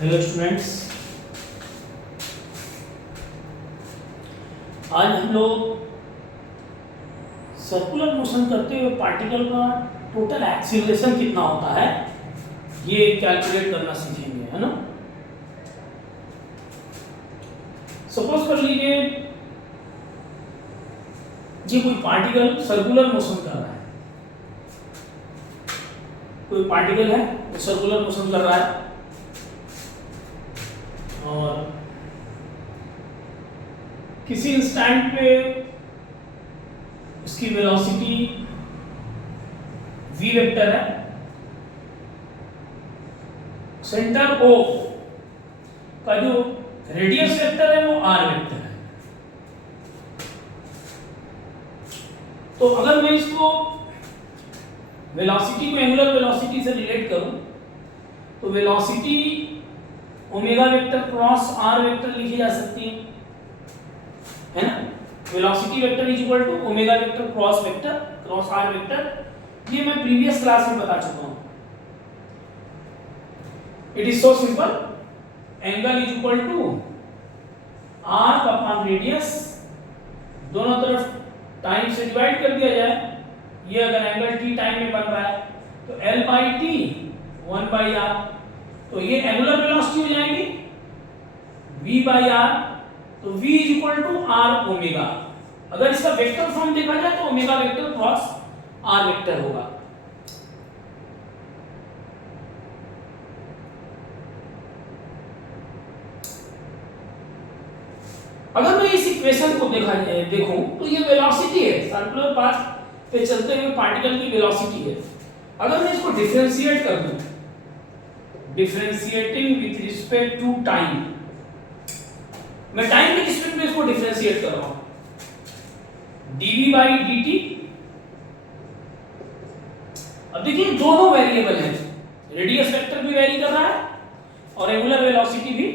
Hello students, आज हम लोग सर्कुलर मोशन करते हुए पार्टिकल का टोटल एक्सीलरेशन कितना होता है ये कैलकुलेट करना सीखेंगे, है ना। सपोज कर लीजिए ये कोई पार्टिकल सर्कुलर मोशन कर रहा है, कोई पार्टिकल है वो सर्कुलर मोशन कर रहा है और किसी इंस्टेंट पे उसकी वेलोसिटी v वेक्टर है, सेंटर O का जो रेडियस वेक्टर है वो r वेक्टर है। तो अगर मैं इसको वेलोसिटी को एंगुलर वेलोसिटी से रिलेट करूं तो velocity omega vector cross r vector लिखी जा सकती है ना। Velocity vector is equal to omega vector cross r vector. ये मैं प्रीवियस क्लास में बता चुका हूं। It is so simple, angle is equal to r upon radius, दोनों तरफ टाइम से डिवाइड कर दिया जाए। ये अगर एंगल t टाइम में बन रहा है तो l by T 1 by r, तो ये एंगुलर वेलोसिटी हो जाएगी v बाई r, तो v is equal to r omega. अगर इसका वेक्टर फॉर्म देखा जाए तो omega vector cross r vector होगा। अगर मैं इस इक्वेशन को देखूं तो ये वेलोसिटी है, सर्कुलर पाथ पे चलते हुए पार्टिकल की वेलोसिटी है। अगर मैं इसको डिफरेंशिएट कर दूं, differentiating with respect to time, मैं टाइम के रिस्पेक्ट में इसको डिफरेंशिएट कर रहा हूं, dv बाई dt। अब देखिए दोनों वेरिएबल हैं, रेडियस वेक्टर भी वेरी कर रहा है और एंगुलर वेलोसिटी भी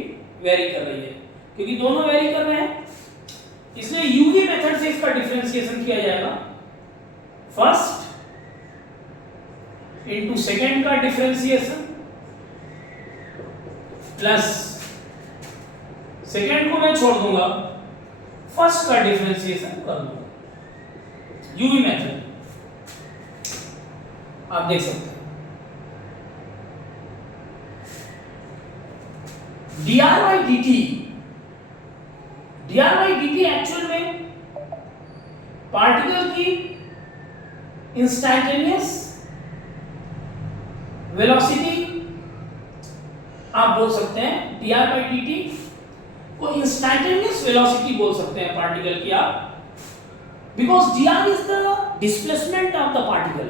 वेरी कर रही है। क्योंकि दोनों वेरी कर रहे हैं इसलिए यूवी मेथड से इसका डिफरेंशिएशन किया जाएगा। फर्स्ट इनटू सेकंड का डिफरेंशिएशन प्लस सेकंड को मैं छोड़ दूंगा, फर्स्ट का डिफरेंशिएशन कर दूंगा, यूवी मेथड। आप देख सकते हैं dr बाई dt एक्चुअल में पार्टिकल की इंस्टैंटेनियस वेलोसिटी आप बोल सकते हैं। dr बाई dt को इंस्टैंटेनियस वेलोसिटी बोल सकते हैं पार्टिकल की आप, because dr is the displacement of the particle.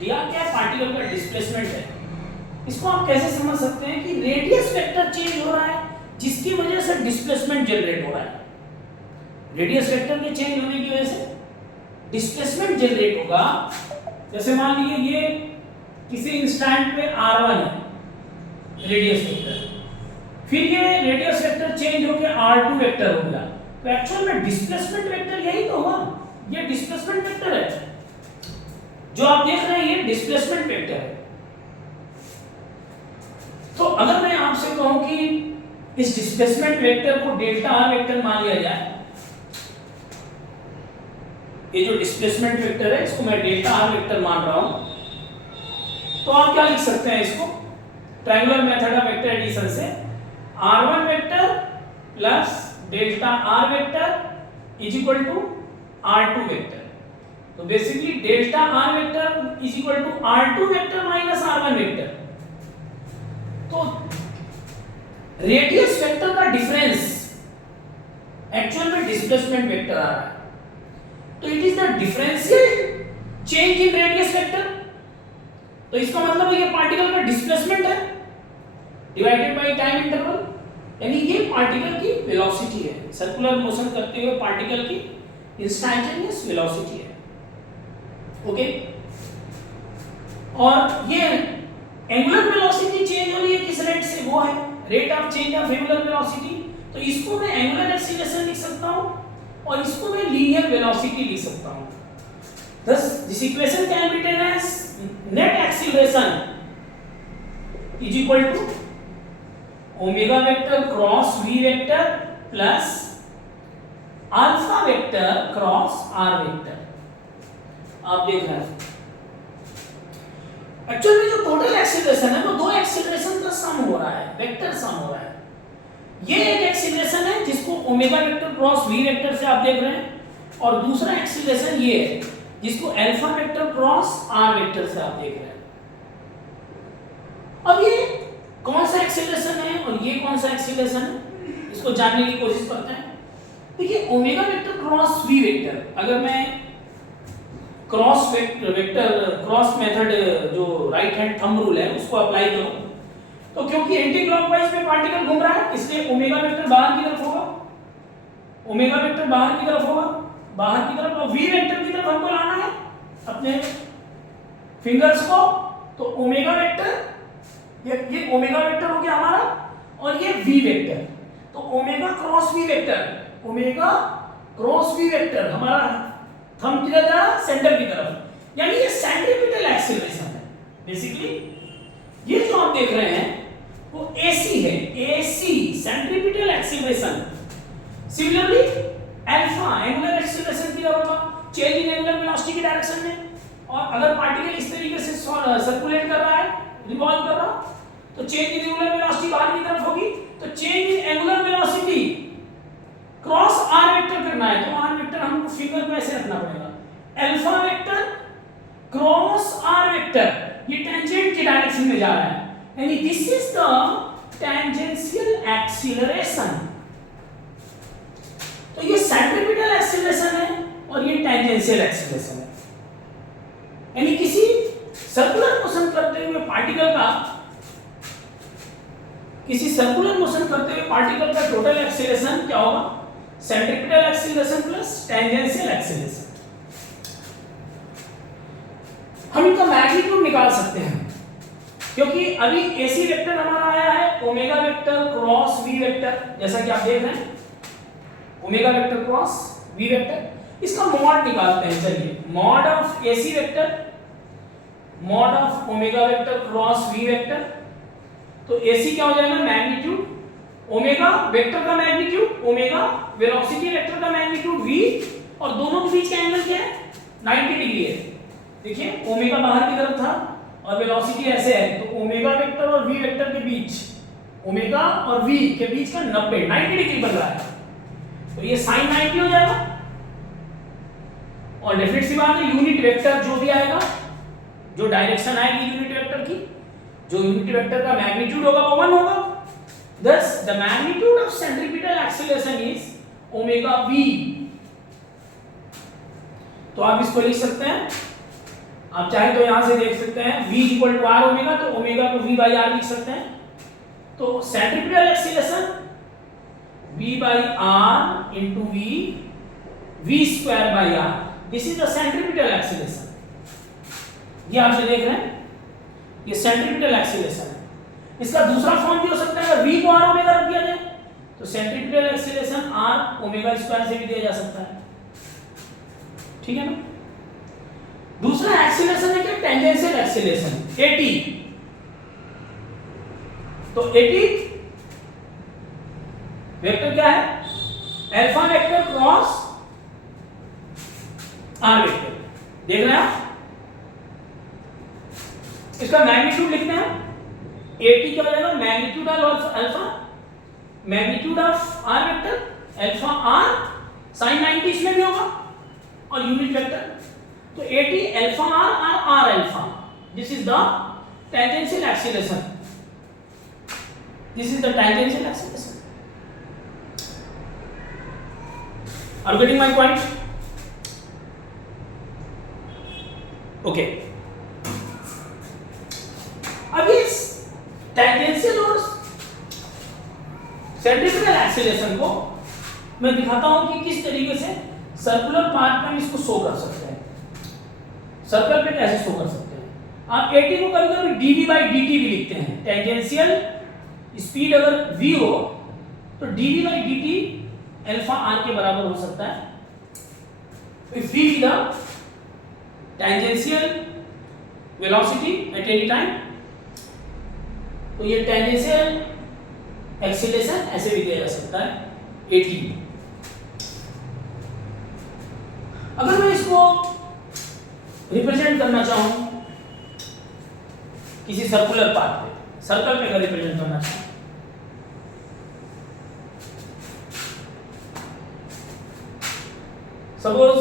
dr क्या है? पार्टिकल का डिस्प्लेसमेंट है। इसको आप कैसे समझ सकते हैं कि रेडियस वेक्टर चेंज हो रहा है जिसकी वजह से डिस्प्लेसमेंट जनरेट हो रहा है। रेडियस वेक्टर के चेंज होने की वजह से डिस्प्लेसमेंट जनरेट होगा। जैसे मान लीजिए ये किसी इंस्टेंट पे r1 है रेडियस वेक्टर, फिर ये रेडियस वेक्टर चेंज होकर r2 वेक्टर हो गया, तो एक्चुअल में डिस्प्लेसमेंट वेक्टर यही तो हुआ। ये डिस्प्लेसमेंट वेक्टर है जो आप देख रहे हैं, ये डिस्प्लेसमेंट वेक्टर है। तो अगर मैं आपसे कहूं कि इस डिस्प्लेसमेंट वेक्टर को डेल्टा r वेक्टर मान लिया जाए, ये जो डिस्प्लेसमेंट वेक्टर है इसको मैं डेल्टा r वेक्टर मान रहा हूं, तो आप क्या लिख सकते हैं इसको triangular method of vector addition से, r1 vector plus delta r vector is equal to r2 vector. तो basically delta r vector is equal to r2 vector minus r1 vector. तो रेडियस वेक्टर का डिफरेंस एक्चुअल में displacement vector आ रहा है, तो it is the differential change in radius vector. तो इसका मतलब है ये पार्टिकल का डिस्प्लेसमेंट है डिवाइडेड बाय टाइम इंटरवल, यानी ये पार्टिकल की वेलोसिटी है, सर्कुलर मोशन करते हुए पार्टिकल की इंस्टैंटेनियस वेलोसिटी है। ओके, और ये एंगुलर वेलोसिटी चेंज हो रही है किस रेट से, वो है rate of change of angular velocity. तो इसको मैं एंगुलर एक्सीलरेशन लिख सकता हूं और इसको मैं लीनियर वेलोसिटी लिख सकता हूं। thus this equation can be written as net acceleration is equal to omega vector cross V vector plus alpha vector cross R vector. आप देख रहे हैं एक्चुअली में जो टोटल एक्सीलरेशन है वो दो एक्सीलरेशन का सम हो रहा है, वेक्टर सम हो रहा है। ये एक एक्सीलरेशन है जिसको omega vector cross V vector से आप देख रहे हैं, और दूसरा एक्सीलरेशन ये है जिसको alpha vector cross R vector से आप देख रहे हैं। अब ये कौन सा एक्सीलरेशन है और ये कौन सा एक्सीलरेशन है, इसको जानने की कोशिश करते हैं। देखिए omega vector cross V vector, अगर मैं क्रॉस वेक्टर क्रॉस मेथड जो राइट हैंड थंब रूल है उसको अप्लाई करूं तो क्योंकि एंटी क्लॉकवाइज में पार्टिकल घूम रहा है इसलिए ओमेगा वेक्टर बाहर की तरफ होगा, ओमेगा वेक्टर बाहर की तरफ होगा, बाहर की तरफ, और वी वेक्टर की तरफ हमको लाना है अपने फिंगर्स को। तो ओमेगा वेक्टर ये ओमेगा वेक्टर हो गया हमारा और ये वी वेक्टर। तो omega cross V vector, omega cross V vector हमारा थंब किधर जा रहा है, सेंटर की तरफ, यानी ये सेंट्रीपिटल एक्सीलरेशन है। बेसिकली ये जो आप देख रहे हैं वो AC है, AC centripetal acceleration. Similarly alpha angular acceleration की होगा, चेंज इन एंगुलर वेलोसिटी की डायरेक्शन में, और अगर पार्टिकल इस तरीके से सर्कुलेट कर रहा है, रिवॉल्व कर रहा, तो चेंज इन एंगुलर वेलोसिटी बाहर की तरफ होगी। तो change in angular velocity cross R vector करना है, तो आर वेक्टर हमको फिंगर को ऐसे रखना पड़ेगा। Alpha vector cross R vector, ये टेंजेंट की डायरेक्शन में जा रहा है, यानी this is the tangential acceleration. तो ये सेंट्रीपिटल एक्सीलरेशन है और ये टेंजेंशियल एक्सीलरेशन है, यानी किसी सर्कुलर मोशन करते हुए पार्टिकल का, किसी सर्कुलर मोशन करते हुए पार्टिकल का टोटल एक्सीलरेशन क्या होगा, centripetal acceleration plus tangential acceleration. हम इनका मैग्नीट्यूड निकाल सकते हैं क्योंकि अभी AC वेक्टर हमारा आया है omega vector cross V vector, जैसा कि आप देख रहे हैं omega vector cross V vector. इसका मॉड निकालते हैं। चलिए mod of AC vector, mod of omega vector cross V vector, तो AC क्या हो जाएगा, मैग्नीट्यूड ओमेगा वेक्टर का मैग्नीट्यूड, ओमेगा वेलोसिटी वेक्टर का मैग्नीट्यूड V, और दोनों के बीच का एंगल क्या है, 90 डिग्री है। देखिए ओमेगा बाहर की तरफ था और वेलोसिटी ऐसे है, तो ओमेगा वेक्टर और V वेक्टर के बीच, ओमेगा और V के बीच का 90 डिग्री बन रहा है, तो ये sin 90 हो जाएगा। और डेफिनेट सी बात है यूनिट वेक्टर जो भी आएगा, जो डायरेक्शन आएगी यूनिट वेक्टर की, जो यूनिट वेक्टर का मैग्नीट्यूड होगा वो 1 होगा। Thus, the magnitude of centripetal acceleration is omega v। तो आप इसको लिख सकते हैं, आप चाहे तो यहां से देख सकते हैं v equal to R omega, तो ओमेगा को v बाई आर लिख सकते हैं। तो centripetal acceleration v by R into v square by R, this is the centripetal acceleration. ये आप जो देख रहे हैं ये सेंट्रीपिटल एक्सीलरेशन है। इसका दूसरा फॉर्म भी हो सकता है, अगर v को r ओमेगा रख दिया जाए तो centripetal acceleration r omega square से भी दिया जा सकता है, ठीक है ना। दूसरा एक्सीलरेशन है क्या, टेंजेंशियल एक्सीलरेशन AT। तो AT वेक्टर क्या है, alpha vector cross R vector, देख रहे हैं आप। इसका मैग्नीट्यूड लिखते हैं, AT क्या हो जाएगा, magnitude of alpha, magnitude of R vector alpha R sin 90 इसमें भी होगा, और यूनिट वेक्टर, तो AT alpha R R alpha, this is the tangential acceleration, this is the tangential acceleration. Are you getting my point? Okay, अब इस tangential और centripetal acceleration को मैं दिखाता हूं कि किस तरीके से सर्कुलर पाथ में हम इसको शो कर सकते हैं। सर्कल पे कैसे शो कर सकते हैं, आप AT को कभी कभी dv by dt भी लिखते हैं। टेंजेंशियल स्पीड अगर v हो तो dv by dt alpha r के बराबर हो सकता है। If v be the tangential velocity at any time, तो ये टेंजेंशियल एक्सीलरेशन ऐसे भी दिया जा सकता है at। अगर मैं इसको रिप्रेजेंट करना चाहूं किसी सर्कुलर पाथ पे, सर्कल पे अगर रिप्रेजेंट करना चाहूं, सपोज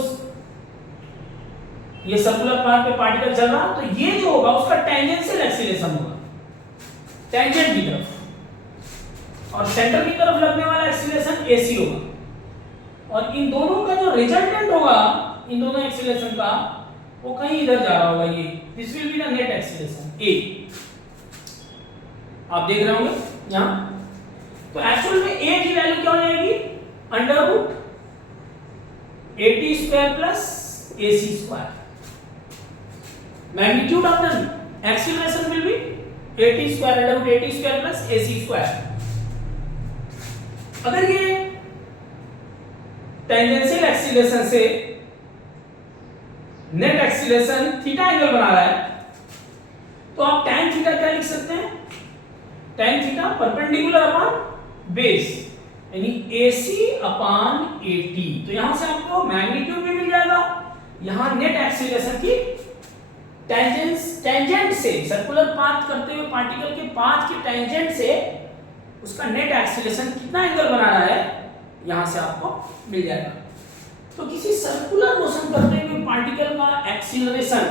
ये सर्कुलर पाथ पे पार्टिकल चल रहा, तो ये जो होगा उसका टेंजेंशियल एक्सीलरेशन होगा टेंजेंट की तरफ, और सेंटर की तरफ लगने वाला एक्सीलरेशन ac होगा, और इन दोनों का जो रिजल्टेंट होगा इन दोनों एक्सीलरेशन का, वो कहीं इधर जा रहा होगा, ये this will be the net acceleration a। आप देख रहे होंगे यहां, तो एक्चुअल में a की वैल्यू क्या हो जाएगी, under root at square plus ac square. Magnitude of the acceleration will be at square under root at square plus ac square. अगर ये टेंजेंशियल एक्सीलरेशन से नेट एक्सीलरेशन थीटा एंगल बना रहा है, तो आप tan थीटा क्या लिख सकते हैं, tan theta perpendicular upon base, यानी AC अपॉन AT। तो यहां से आपको मैग्नीट्यूड भी मिल जाएगा, यहां नेट एक्सीलरेशन की टेंजेंट से, सर्कुलर पाथ करते हुए पार्टिकल के पाथ की टेंजेंट से उसका नेट एक्सीलरेशन कितना एंगल बना रहा है, यहां से आपको मिल जाएगा। तो किसी सर्कुलर मोशन करते हुए पार्टिकल का एक्सीलरेशन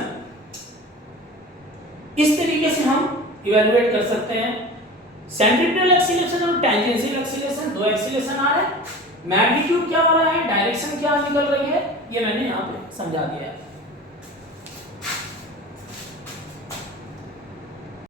इस तरीके से हम इवैल्यूएट कर सकते हैं। सेंट्रीपिटल एक्सीलरेशन और टेंजेंशियल एक्सीलरेशन, दो एक्सीलरेशन आ रहे हैं, मैग्नीट्यूड क्या हो रहा है, डायरेक्शन क्या निकल रही है, ये मैंने यहां पे समझा दिया है।